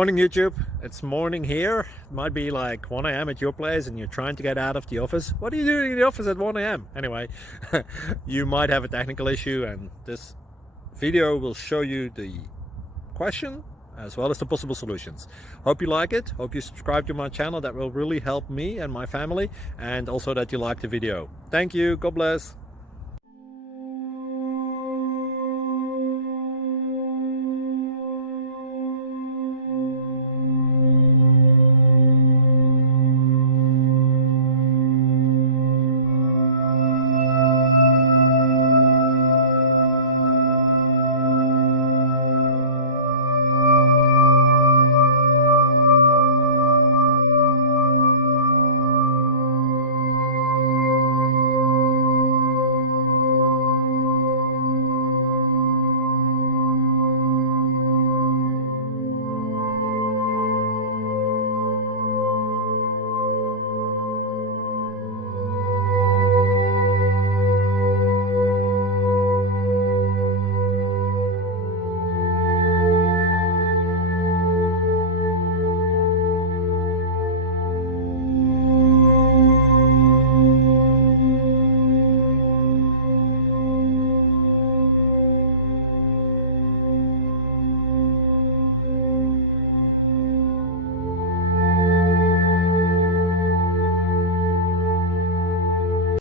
Morning YouTube, it's morning here. It might be like 1 a.m. at your place and you're trying to get out of the office. What are you doing in the office at 1 a.m.? Anyway, you might have a technical issue and this video will show you the question as well as the possible solutions. Hope you like it, hope you subscribe to my channel. That will really help me and my family, and also that you like the video. Thank you, God bless.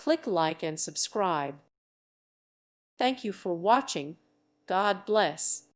Click like and subscribe. Thank you for watching. God bless.